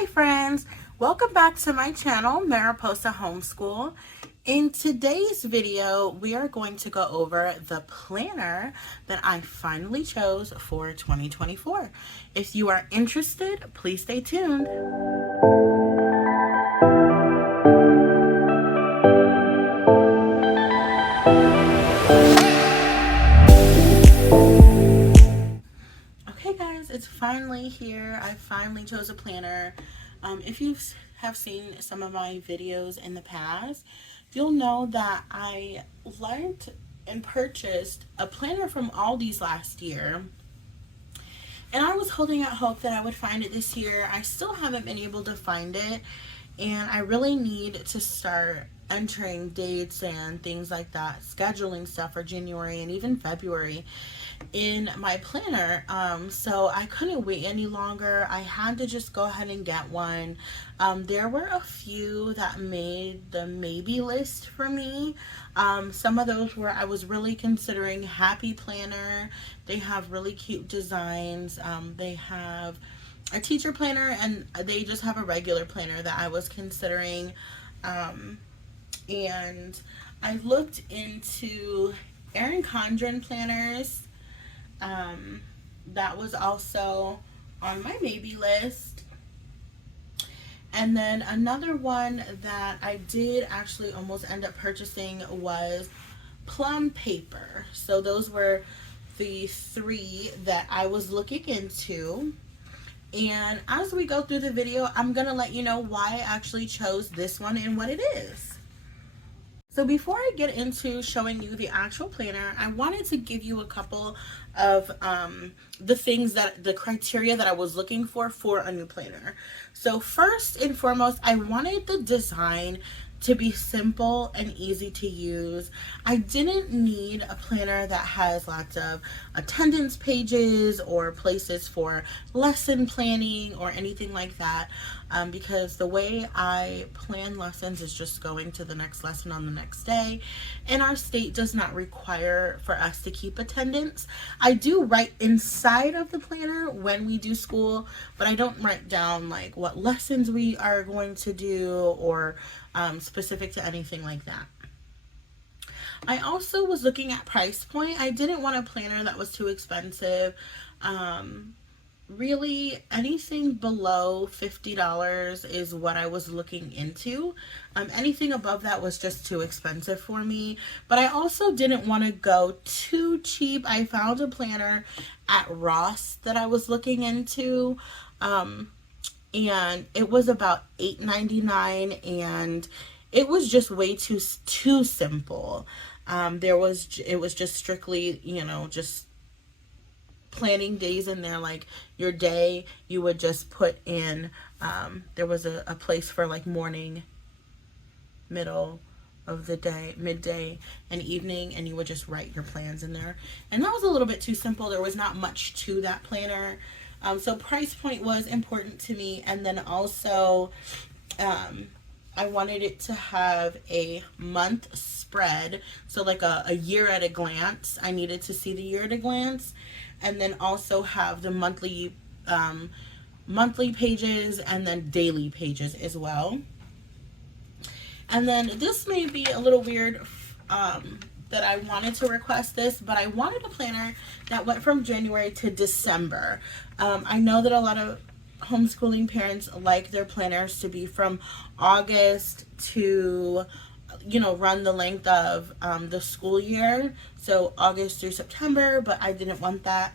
Hi friends, welcome back to my channel, Mariposa Homeschool. In today's video, we are going to go over the planner that I finally chose for 2024. If you are interested, please stay tuned. Okay guys, it's finally here. I finally chose a planner. If you have seen some of my videos in the past, you'll know that I learned and purchased a planner from Aldi's last year. And I was holding out hope that I would find it this year. I still haven't been able to find it. And I really need to start entering dates and things like that, scheduling stuff for January and even February in my planner. So I couldn't wait any longer. I had to just go ahead and get one. There were a few that made the maybe list for me. Some of those were, I was really considering Happy Planner. They have really cute designs. They have a teacher planner, and they just have a regular planner that I was considering. And I looked into Erin Condren planners. That was also on my maybe list. And then another one that I did actually almost end up purchasing was Plum Paper. So those were the three that I was looking into. And as we go through the video, I'm going to let you know why I actually chose this one and what it is. So before I get into showing you the actual planner, I wanted to give you a couple of the criteria that I was looking for a new planner. So first and foremost, I wanted the design to be simple and easy to use. I didn't need a planner that has lots of attendance pages or places for lesson planning or anything like that, because the way I plan lessons is just going to the next lesson on the next day, and our state does not require for us to keep attendance. I do write inside of the planner when we do school, but I don't write down like what lessons we are going to do or specific to anything like that. I also was looking at price point. I didn't want a planner that was too expensive. Really, anything below $50 is what I was looking into. Anything above that was just too expensive for me. But I also didn't want to go too cheap. I found a planner at Ross that I was looking into. And it was about $8.99, and it was just way too simple. It was just strictly, just planning days in there. Like your day, you would just put in, there was a place for like morning, middle of the day, midday, and evening, and you would just write your plans in there. And that was a little bit too simple. There was not much to that planner. So price point was important to me. And then also, I wanted it to have a month spread. So like a year at a glance. I needed to see the year at a glance. And then also have the monthly pages and then daily pages as well. And then this may be a little weird, that I wanted to request this, but I wanted a planner that went from January to December. I know that a lot of homeschooling parents like their planners to be from August to, run the length of the school year. So August through September, but I didn't want that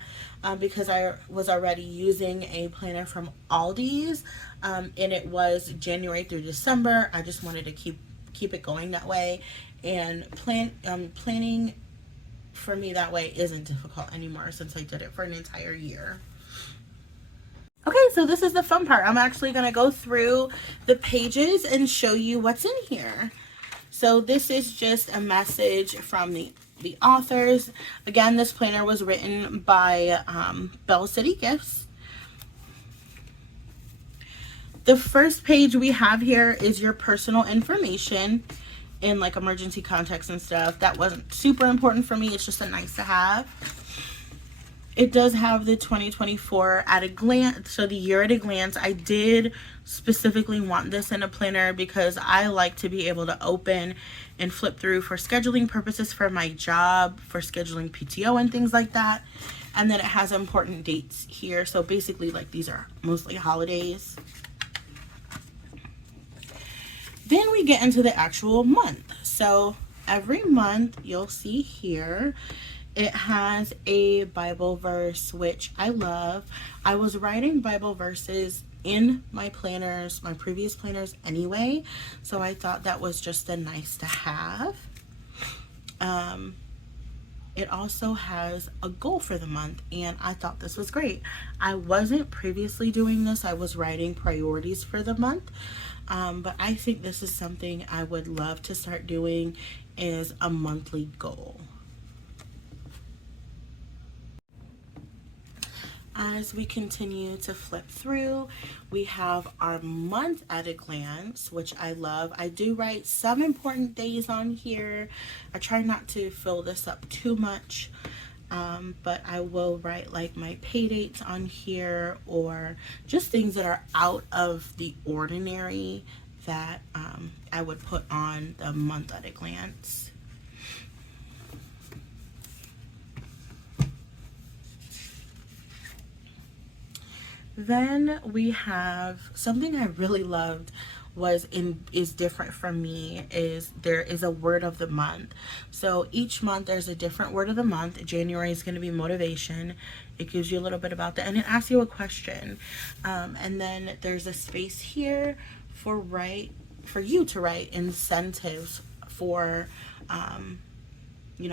because I was already using a planner from Aldi's, and it was January through December. I just wanted to keep it going that way. And planning for me that way isn't difficult anymore since I did it for an entire year. Okay, so this is the fun part. I'm actually going to go through the pages and show you what's in here. So this is just a message from the authors. Again, this planner was written by Bell City Gifts. The first page we have here is your personal information in like emergency contacts and stuff. That wasn't super important for me. It's just a nice to have. It does have the 2024 at a glance, so the year at a glance. I did specifically want this in a planner because I like to be able to open and flip through for scheduling purposes for my job, for scheduling PTO and things like that. And then it has important dates here. So basically, like, these are mostly holidays. Then we get into the actual month. So every month you'll see here, it has a Bible verse, which I love. I was writing Bible verses in my planners, my previous planners anyway, so I thought that was just a nice to have. It also has a goal for the month, and I thought this was great. I wasn't previously doing this. I was writing priorities for the month, but I think this is something I would love to start doing, is a monthly goal. As we continue to flip through, we have our month at a glance, which I love. I do write some important days on here. I try not to fill this up too much, but I will write like my pay dates on here, or just things that are out of the ordinary that I would put on the month at a glance. Then we have something I really loved is different from me, is there is a word of the month. So each month there's a different word of the month. January is going to be motivation. It gives you a little bit about that, and it asks you a question. And then there's a space here for you to write incentives for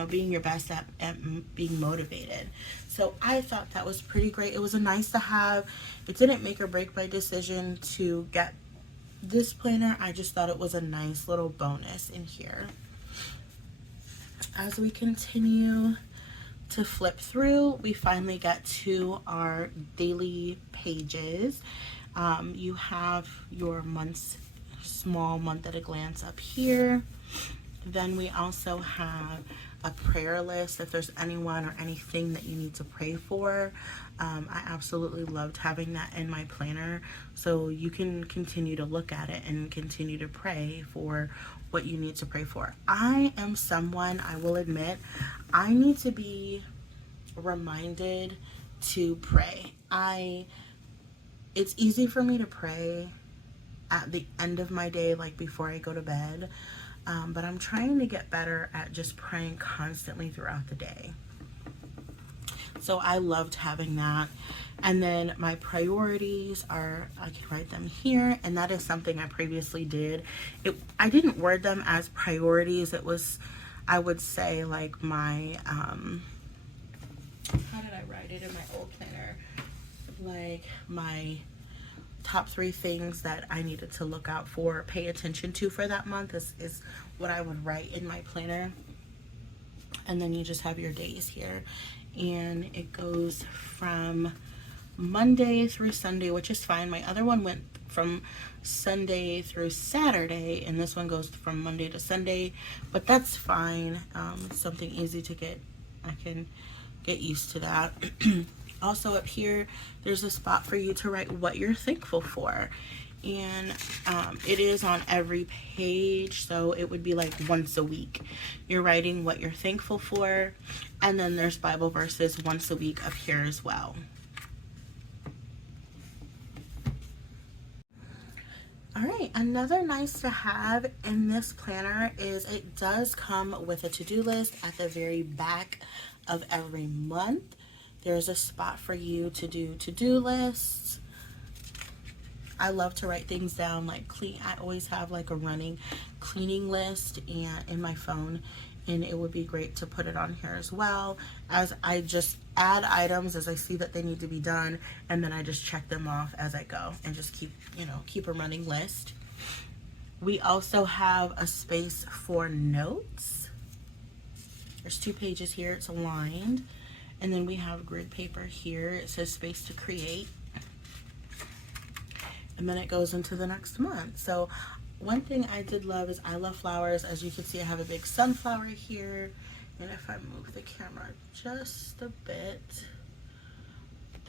being your best at being motivated. So I thought that was pretty great. It was a nice to have. It didn't make or break my decision to get this planner. I just thought it was a nice little bonus in here. As we continue to flip through, we finally get to our daily pages. You have your small month at a glance up here. Then we also have a prayer list if there's anyone or anything that you need to pray for. I absolutely loved having that in my planner, so you can continue to look at it and continue to pray for what you need to pray for. I am someone, I will admit, I need to be reminded to pray. It's easy for me to pray at the end of my day, like before I go to bed. But I'm trying to get better at just praying constantly throughout the day. So I loved having that. And then my priorities I can write them here, and that is something I previously did. I didn't word them as priorities. It was, I would say, like my, how did I write it in my old planner? Like my top 3 things that I needed to look out for, pay attention to for that month is what I would write in my planner. And then you just have your days here, and it goes from Monday through Sunday, which is fine. My other one went from Sunday through Saturday, and this one goes from Monday to Sunday, but that's fine. It's something easy to get. I can get used to that. Also up here, there's a spot for you to write what you're thankful for. And it is on every page, so it would be like once a week. You're writing what you're thankful for, and then there's Bible verses once a week up here as well. All right, another nice to have in this planner is it does come with a to-do list at the very back of every month. There's a spot for you to do to-do lists. I love to write things down, like I always have like a running cleaning list in my phone, and it would be great to put it on here as well, as I just add items as I see that they need to be done, and then I just check them off as I go and just keep a running list. We also have a space for notes. There's 2 pages here, it's aligned. And then we have grid paper here. It says space to create. And then it goes into the next month. So one thing I did love is I love flowers. As you can see, I have a big sunflower here. And if I move the camera just a bit,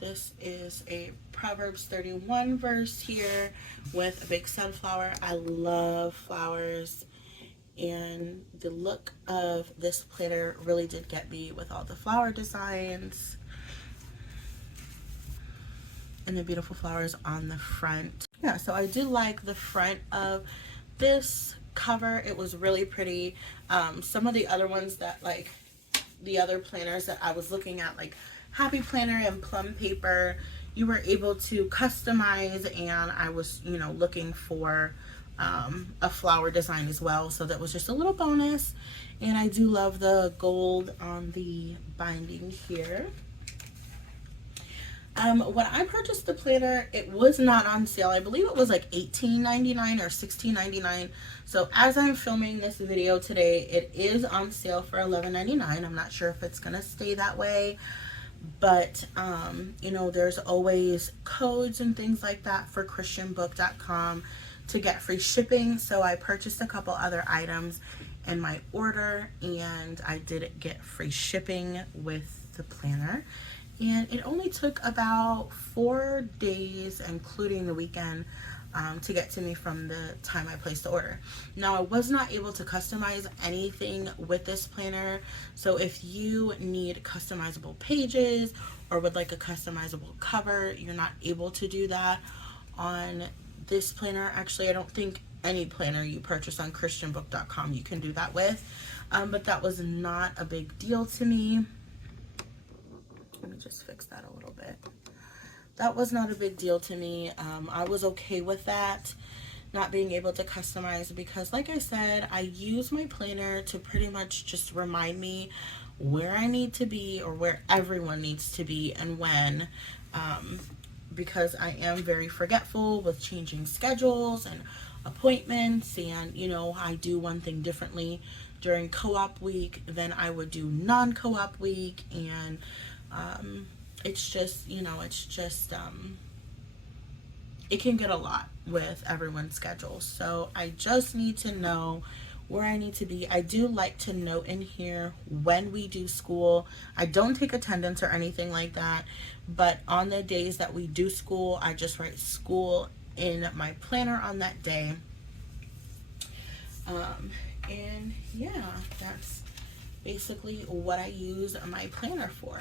This is a Proverbs 31 verse here with a big sunflower. I love flowers, and the look of this planner really did get me with all the flower designs and the beautiful flowers on the front. Yeah, so I do like the front of this cover. It was really pretty. Some of the other ones that, like the other planners that I was looking at, like Happy Planner and Plum Paper, you were able to customize, and I was, you know, looking for a flower design as well, so that was just a little bonus. And I do love the gold on the binding here. When I purchased the planner, it was not on sale. I believe it was like $18.99 or $16.99. So as I'm filming this video today, it is on sale for $11.99. I'm not sure if it's gonna stay that way, but you know, there's always codes and things like that for christianbook.com to get free shipping. So I purchased a couple other items in my order, and I did get free shipping with the planner. And it only took about 4 days, including the weekend, to get to me from the time I placed the order. Now, I was not able to customize anything with this planner, so if you need customizable pages or would like a customizable cover, you're not able to do that on this planner. Actually, I don't think any planner you purchase on christianbook.com you can do that with, but that was not a big deal to me. Let me just fix that a little bit. That was not a big deal to me. I was okay with that, not being able to customize, because like I said, I use my planner to pretty much just remind me where I need to be, or where everyone needs to be, and when, because I am very forgetful with changing schedules and appointments, and you know, I do one thing differently during co-op week than I would do non-co-op week, and it's just, you know, it's just, it can get a lot with everyone's schedule. So I just need to know where I need to be. I do like to note in here when we do school. I don't take attendance or anything like that, but on the days that we do school, I just write school in my planner on that day. And yeah, that's basically what I use my planner for.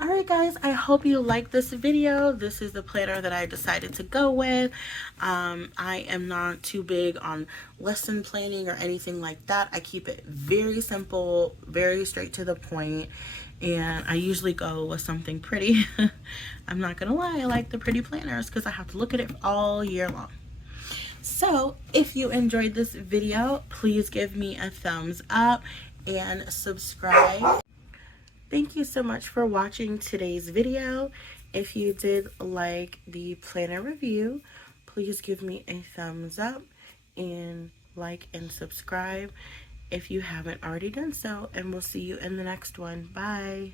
Alright guys, I hope you liked this video. This is the planner that I decided to go with. I am not too big on lesson planning or anything like that. I keep it very simple, very straight to the point, and I usually go with something pretty. I'm not gonna lie, I like the pretty planners because I have to look at it all year long. So if you enjoyed this video, please give me a thumbs up and subscribe. Thank you so much for watching today's video. If you did like the planner review, please give me a thumbs up and like and subscribe if you haven't already done so, and we'll see you in the next one. Bye.